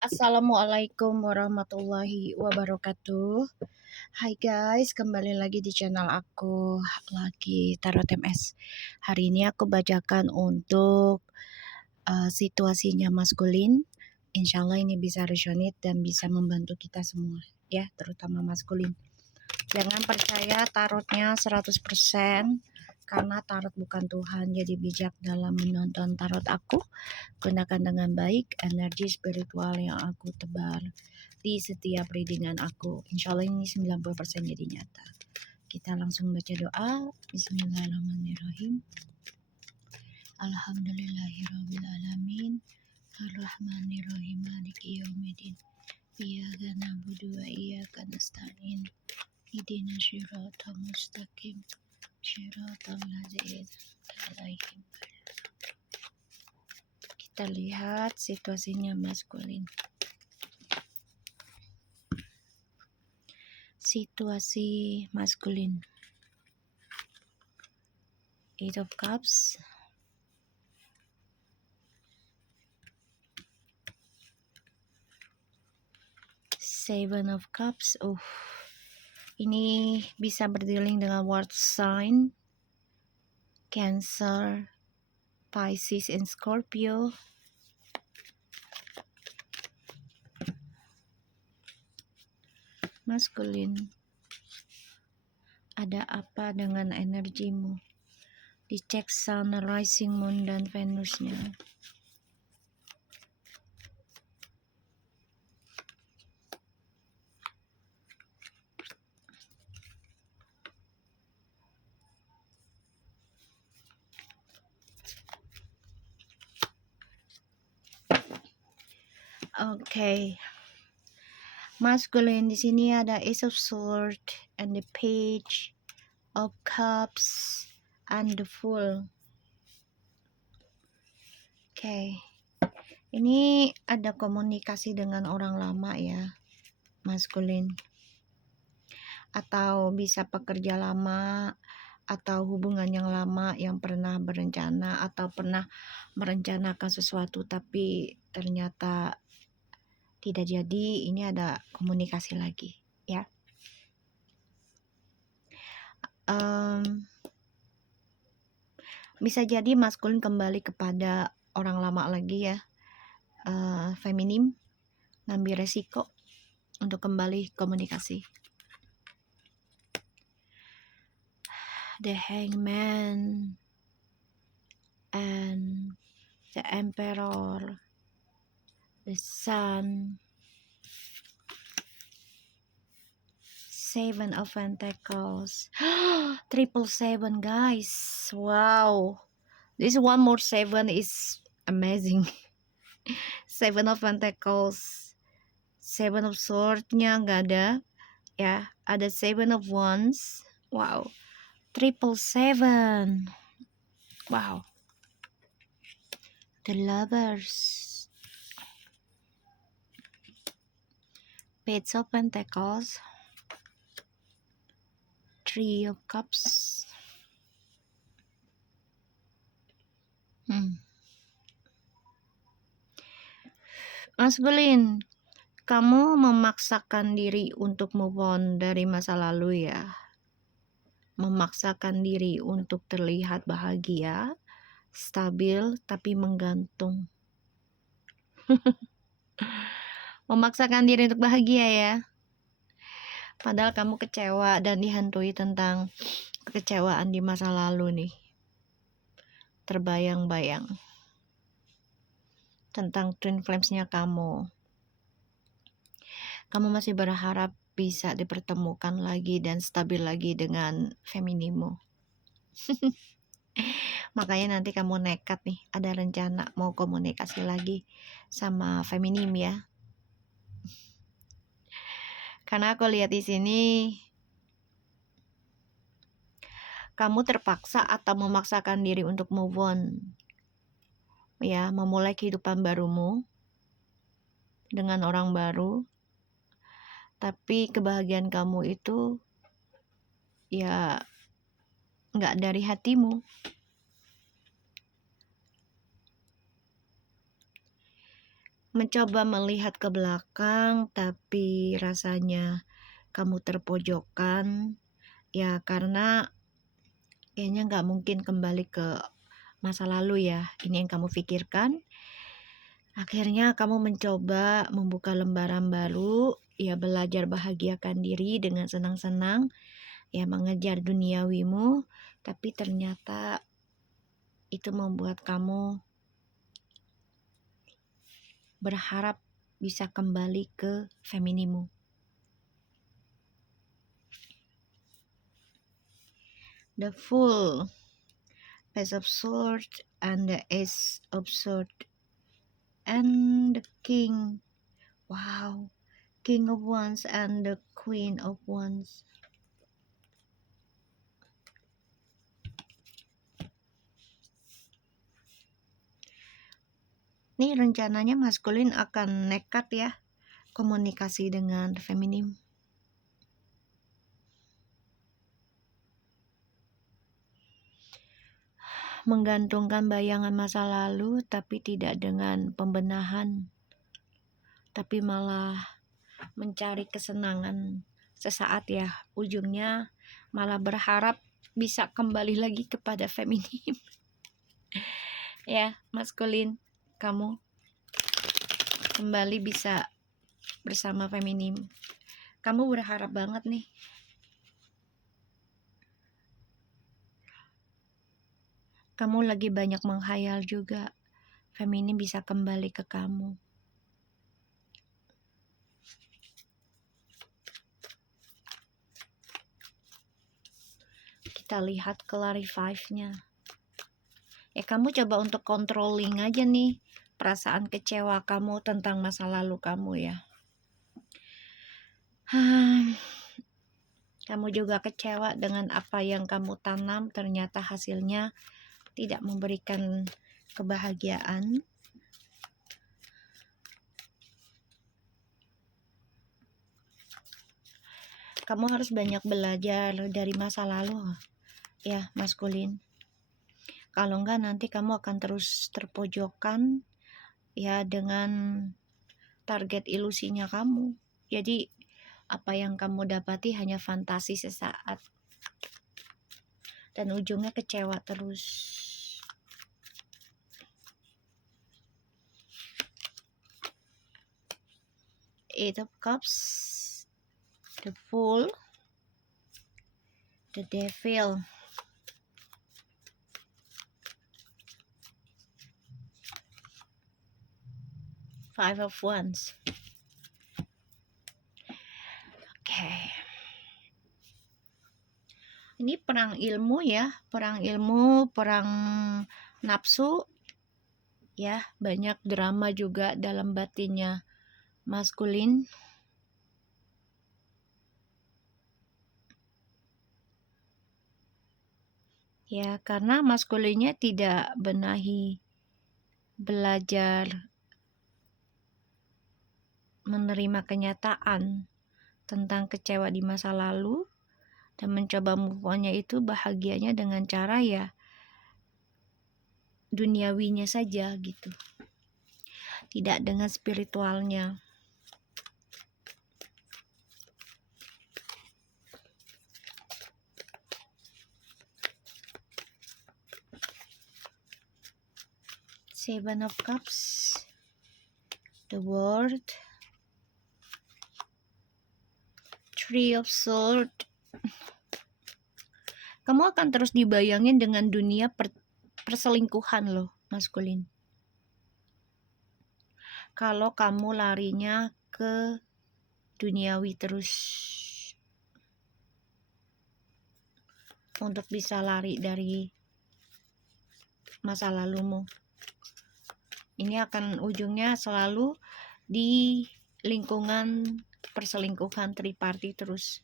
Assalamualaikum warahmatullahi wabarakatuh. Hai guys, kembali lagi di channel aku lagi Tarot MS. Hari ini aku bacakan untuk situasinya maskulin. Insya Allah ini bisa resonate dan bisa membantu kita semua ya, terutama maskulin. Jangan percaya tarotnya 100% karena tarot bukan Tuhan. Jadi bijak dalam menonton tarot aku. Gunakan dengan baik energi spiritual yang aku tebar di setiap readingan aku. Insya Allah ini 90% jadi nyata. Kita langsung baca doa. Bismillahirrahmanirrahim. Alhamdulillahirrahmanirrahim. Ar-Rahmanirrahim. Maliki yaumiddin. Iyyaka na'budu wa iyyaka nasta'in. Ihdinas siratal mustaqim. Siratal ladzina alaihim. Kita lihat situasinya maskulin. Situasi maskulin. Eight of Cups. Seven of Cups. Ini bisa berdealing dengan water sign, Cancer, Pisces, and Scorpio. Maskulin. Ada apa dengan energimu? Dicek Sun, Rising Moon, dan Venusnya. Oke. Masculine di sini ada Ace of Swords and the Page of Cups and the Fool. Oke. Ini ada komunikasi dengan orang lama ya, maskulin. Atau bisa pekerja lama atau hubungan yang lama yang pernah berencana atau pernah merencanakan sesuatu tapi ternyata tidak jadi. Ini ada komunikasi lagi ya. Bisa jadi maskulin kembali kepada orang lama lagi ya, feminim, ngambil resiko untuk kembali komunikasi. The Hangman and the Emperor, the Sun, Seven of Pentacles. Triple seven, guys. Wow, this one more seven is amazing. Seven of Pentacles, Seven of Swords-nya nggak ada ya, ada Seven of Wands. Wow, triple seven. Wow, the Lovers, Page of Pentacles, Three of Cups. Maskulin, kamu memaksakan diri untuk move on dari masa lalu ya. Memaksakan diri untuk terlihat bahagia, stabil, tapi menggantung. Memaksakan diri untuk bahagia ya. Padahal kamu kecewa dan dihantui tentang kekecewaan di masa lalu nih. Terbayang-bayang tentang twin flames-nya kamu. Kamu masih berharap bisa dipertemukan lagi dan stabil lagi dengan feminimu. Makanya nanti kamu nekat nih, ada rencana mau komunikasi lagi sama feminim ya. Karena aku lihat di sini kamu terpaksa atau memaksakan diri untuk move on. Ya, memulai kehidupan barumu dengan orang baru. Tapi kebahagiaan kamu itu ya nggak dari hatimu. mencoba melihat ke belakang, tapi rasanya kamu terpojokkan, ya karena kayaknya nggak mungkin kembali ke masa lalu ya, ini yang kamu pikirkan. Akhirnya kamu mencoba membuka lembaran baru, ya belajar bahagiakan diri dengan senang-senang, ya mengejar duniawimu, tapi ternyata itu membuat kamu berharap bisa kembali ke feminimu. The Fool, Page of Swords, and the Ace of Swords, and the King. Wow, King of Wands and the Queen of Wands. Nih rencananya maskulin akan nekat ya komunikasi dengan feminim. Menggantungkan bayangan masa lalu tapi tidak dengan pembenahan, tapi malah mencari kesenangan sesaat ya, ujungnya malah berharap bisa kembali lagi kepada feminim. Ya maskulin, kamu kembali bisa bersama feminim. Kamu berharap banget nih. Kamu lagi banyak menghayal juga, feminim bisa kembali ke kamu. Kita lihat clarify-nya. Ya kamu coba untuk controlling aja nih perasaan kecewa kamu tentang masa lalu kamu ya. Kamu juga kecewa dengan apa yang kamu tanam, ternyata hasilnya tidak memberikan kebahagiaan. Kamu harus banyak belajar dari masa lalu ya maskulin. Kalau enggak nanti kamu akan terus terpojokkan ya dengan target ilusinya kamu. Jadi apa yang kamu dapati hanya fantasi sesaat dan ujungnya kecewa terus. Eight of Cups, the Fool, the Devil, Five of Wands. Oke. Ini perang ilmu ya, perang ilmu, perang nafsu. Ya, banyak drama juga dalam batinnya maskulin. Ya, karena maskulinnya tidak benahi belajar menerima kenyataan tentang kecewa di masa lalu dan mencoba move on-nya itu bahagianya dengan cara ya duniawinya saja gitu, tidak dengan spiritualnya. Seven of Cups, the World, Three of Swords. Kamu akan terus dibayangin dengan dunia perselingkuhan loh maskulin. Kalau kamu larinya ke duniawi terus untuk bisa lari dari masa lalumu, ini akan ujungnya selalu di lingkungan perselingkuhan triparty terus.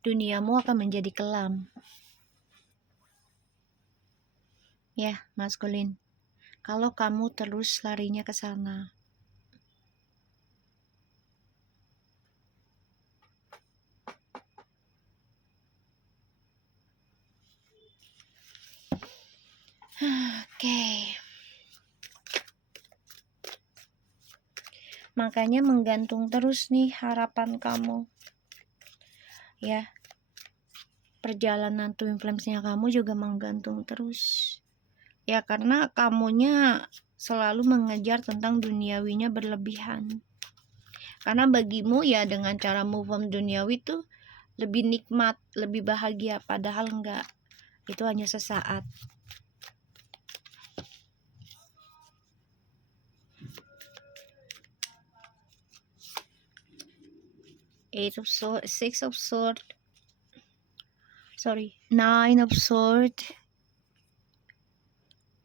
Duniamu akan menjadi kelam. Ya, maskulin. Kalau kamu terus larinya ke sana. Oke. Makanya menggantung terus nih harapan kamu. Ya. Perjalanan twin flames-nya kamu juga menggantung terus. Ya karena kamunya selalu mengejar tentang duniawinya berlebihan. Karena bagimu ya dengan cara move on duniawi itu lebih nikmat, lebih bahagia, padahal enggak. Itu hanya sesaat. Eight of Swords, Six of Swords, Nine of Swords,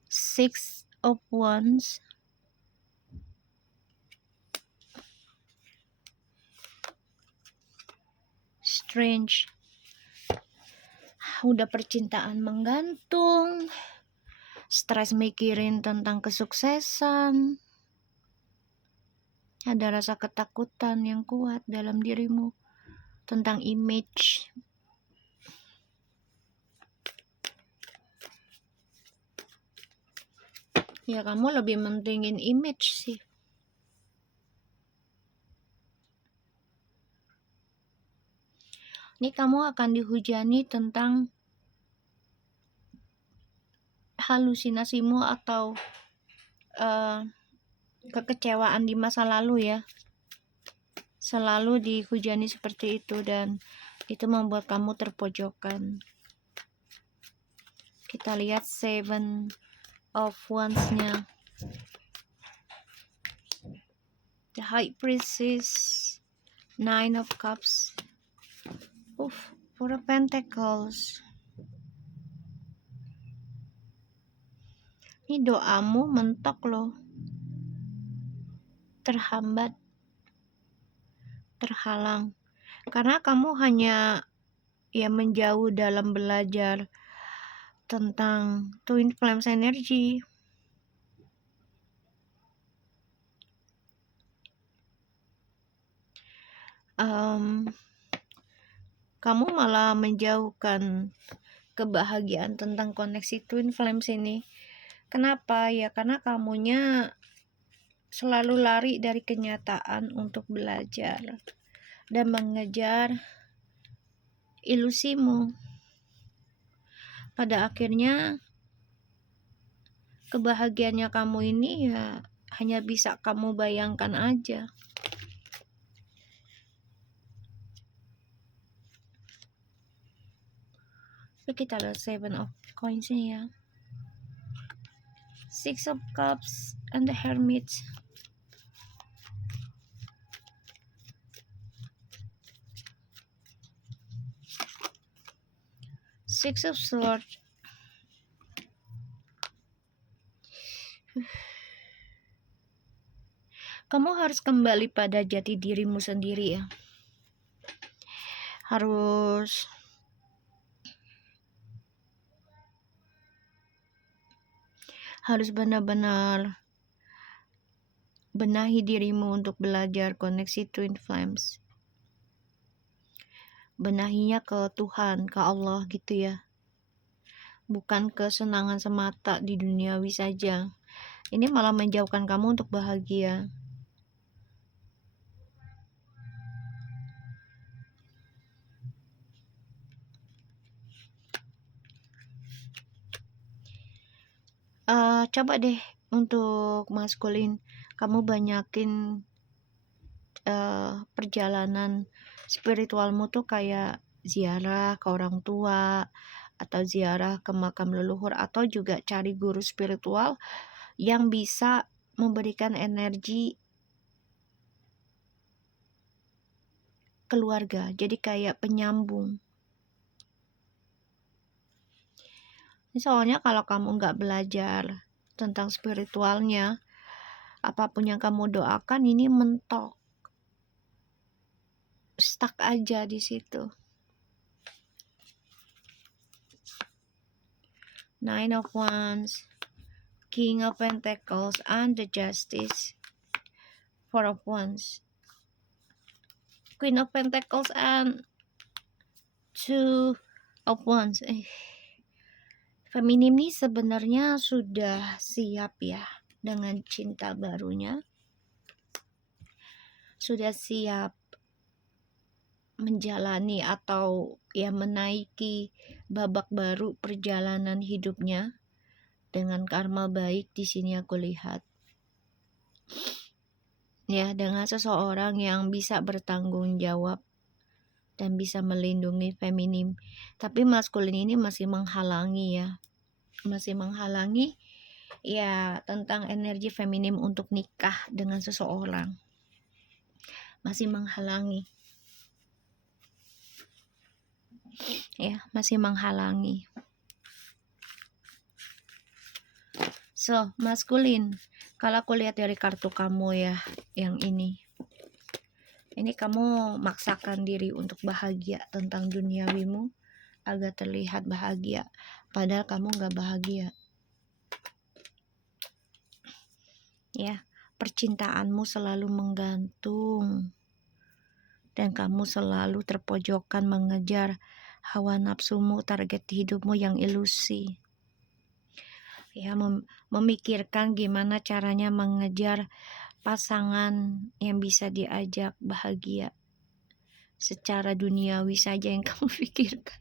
Six of Wands, Strange. Udah percintaan menggantung, stres mikirin tentang kesuksesan, ada rasa ketakutan yang kuat dalam dirimu tentang image. Ya kamu lebih mentingin image sih. Ini kamu akan dihujani tentang halusinasimu atau kekecewaan di masa lalu ya. Selalu dihujani seperti itu dan itu membuat kamu terpojokkan. Kita lihat Seven of Wands-nya. The High Priestess, Nine of Cups, Four of Pentacles. Ini doamu mentok loh. Terhambat, terhalang. Karena kamu hanya ya menjauh dalam belajar tentang twin flames energy. Kamu malah menjauhkan kebahagiaan tentang koneksi twin flames ini. Kenapa? Ya karena kamunya selalu lari dari kenyataan untuk belajar dan mengejar ilusimu. Pada akhirnya kebahagiaannya kamu ini ya hanya bisa kamu bayangkan aja. Kita lihat Seven of Coins ya. Six of Cups and the Hermit. Six of Swords. Kamu harus kembali pada jati dirimu sendiri ya. Harus benar-benar benahi dirimu untuk belajar koneksi twin flames. Benahinya ke Tuhan, ke Allah gitu ya. Bukan kesenangan semata di duniawi saja. Ini malah menjauhkan kamu untuk bahagia. Coba deh untuk maskulin, kamu banyakin perjalanan spiritualmu tuh kayak ziarah ke orang tua atau ziarah ke makam leluhur, atau juga cari guru spiritual yang bisa memberikan energi keluarga, jadi kayak penyambung. Soalnya kalau kamu nggak belajar tentang spiritualnya, apapun yang kamu doakan ini mentok, stuck aja di situ. Nine of Wands, King of Pentacles, and the Justice. Four of Wands, Queen of Pentacles, and Two of Wands. Feminim ini sebenarnya sudah siap ya dengan cinta barunya, sudah siap menjalani atau ya menaiki babak baru perjalanan hidupnya dengan karma baik. Di sini aku lihat ya, dengan seseorang yang bisa bertanggung jawab dan bisa melindungi feminim. Tapi maskulin ini masih menghalangi ya, masih menghalangi ya tentang energi feminim untuk nikah dengan seseorang, masih menghalangi ya, masih menghalangi. So maskulin, kalau aku lihat dari kartu kamu ya, yang ini kamu maksakan diri untuk bahagia tentang duniawimu agar terlihat bahagia, padahal kamu gak bahagia ya. Percintaanmu selalu menggantung dan kamu selalu terpojokkan mengejar hawa nafsumu, target hidupmu yang ilusi ya, memikirkan gimana caranya mengejar pasangan yang bisa diajak bahagia secara duniawi saja yang kamu pikirkan,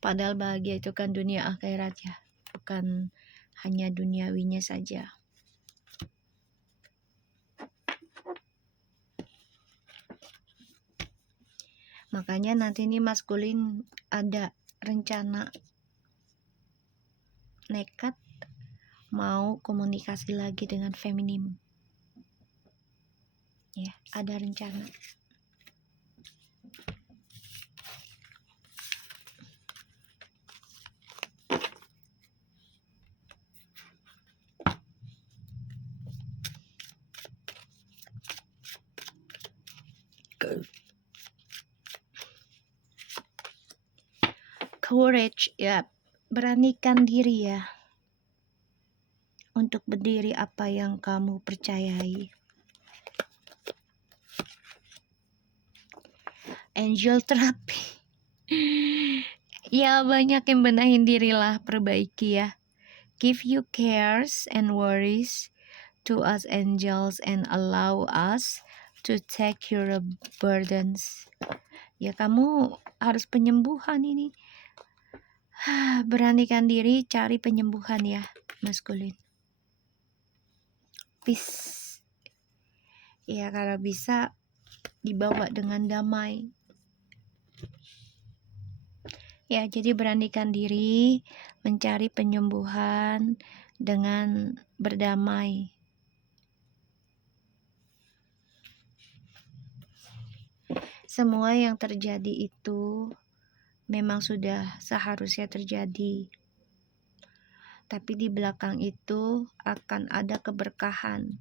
padahal bahagia itu kan dunia akhirat ya, bukan hanya duniawinya saja. Makanya nanti ini maskulin ada rencana nekat mau komunikasi lagi dengan feminim ya, ada rencana. Courage ya, beranikan diri ya untuk berdiri apa yang kamu percayai. Angel therapy ya, banyak yang benahin diri lah, perbaiki ya. Give you cares and worries to us angels and allow us to take your burdens. Ya, kamu harus penyembuhan ini. Beranikan diri cari penyembuhan ya, maskulin. Peace ya, kalau bisa dibawa dengan damai ya. Jadi beranikan diri mencari penyembuhan dengan berdamai. Semua yang terjadi itu memang sudah seharusnya terjadi, tapi di belakang itu akan ada keberkahan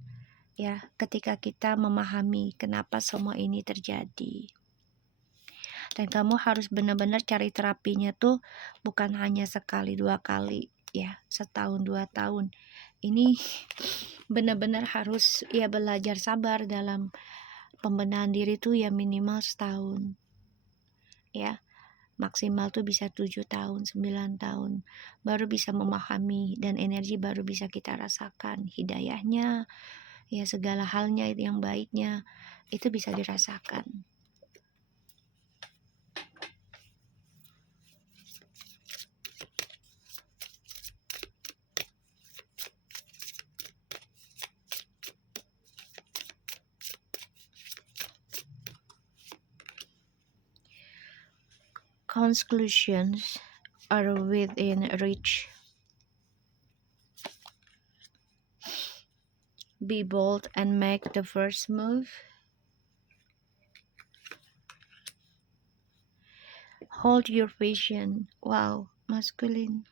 ya, ketika kita memahami kenapa semua ini terjadi. Dan kamu harus benar-benar cari terapinya tuh bukan hanya sekali dua kali ya, setahun 2 tahun. Ini benar-benar harus ya belajar sabar dalam pembenahan diri tuh ya, minimal setahun ya, maksimal tuh bisa 7 tahun, 9 tahun baru bisa memahami, dan energi baru bisa kita rasakan, hidayahnya ya, segala halnya yang baiknya itu bisa dirasakan. Conclusions are within reach. Be bold and make the first move. Hold your vision. Wow, masculine.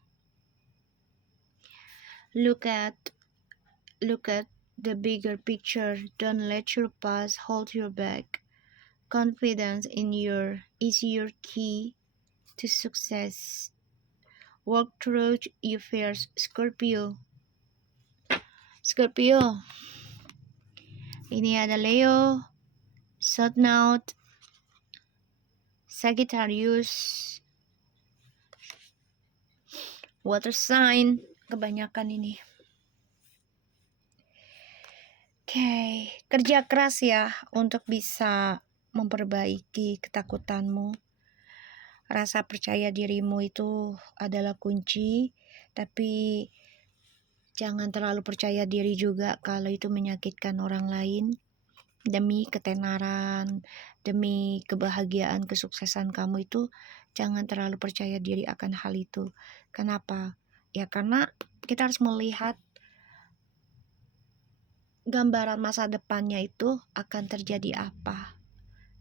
Look at the bigger picture. Don't let your past hold you back. Confidence is your key to success. Work through your fears, Scorpio. Ini ada Leo, South Node, Sagittarius, water sign kebanyakan ini. Oke, kerja keras ya untuk bisa memperbaiki ketakutanmu. Rasa percaya dirimu itu adalah kunci, tapi jangan terlalu percaya diri juga kalau itu menyakitkan orang lain. Demi ketenaran, demi kebahagiaan, kesuksesan kamu itu, jangan terlalu percaya diri akan hal itu. Kenapa? Ya karena kita harus melihat gambaran masa depannya itu akan terjadi apa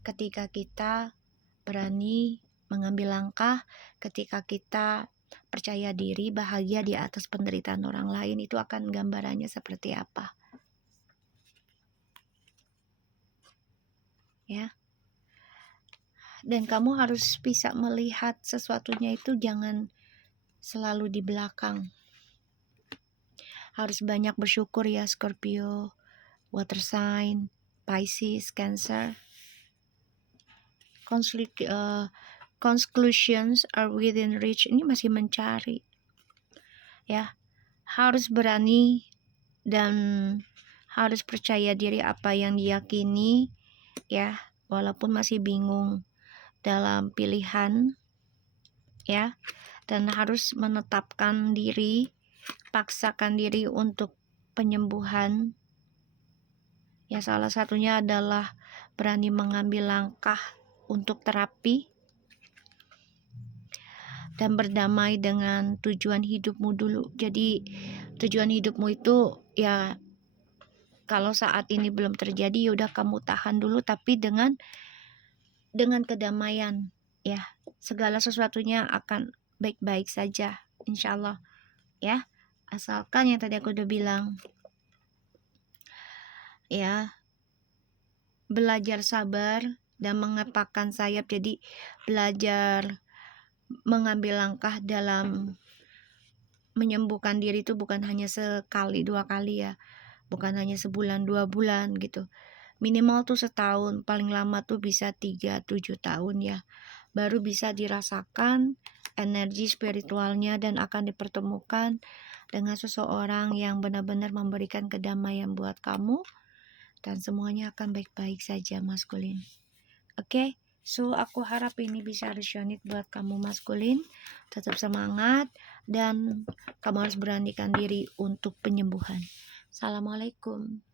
ketika kita berani mengambil langkah, ketika kita percaya diri, bahagia di atas penderitaan orang lain, itu akan gambarannya seperti apa. Ya. Dan kamu harus bisa melihat sesuatunya itu jangan selalu di belakang. Harus banyak bersyukur ya Scorpio, water sign, Pisces, Cancer. Conclusions are within reach. Ini masih mencari. Ya, harus berani dan harus percaya diri apa yang diyakini ya, walaupun masih bingung dalam pilihan ya, dan harus menetapkan diri, paksakan diri untuk penyembuhan ya. Salah satunya adalah berani mengambil langkah untuk terapi dan berdamai dengan tujuan hidupmu dulu. Jadi tujuan hidupmu itu ya, kalau saat ini belum terjadi ya udah kamu tahan dulu, tapi dengan kedamaian ya, segala sesuatunya akan baik-baik saja insya Allah ya, asalkan yang tadi aku udah bilang ya, belajar sabar dan mengepakkan sayap. Jadi belajar mengambil langkah dalam menyembuhkan diri itu bukan hanya sekali dua kali ya, bukan hanya sebulan 2 bulan gitu, minimal tuh setahun, paling lama tuh bisa 3-7 tahun ya, baru bisa dirasakan energi spiritualnya dan akan dipertemukan dengan seseorang yang benar-benar memberikan kedamaian buat kamu, dan semuanya akan baik-baik saja maskulin. Oke, so aku harap ini bisa resonate buat kamu maskulin. Tetap semangat dan kamu harus beranikan diri untuk penyembuhan. Assalamualaikum.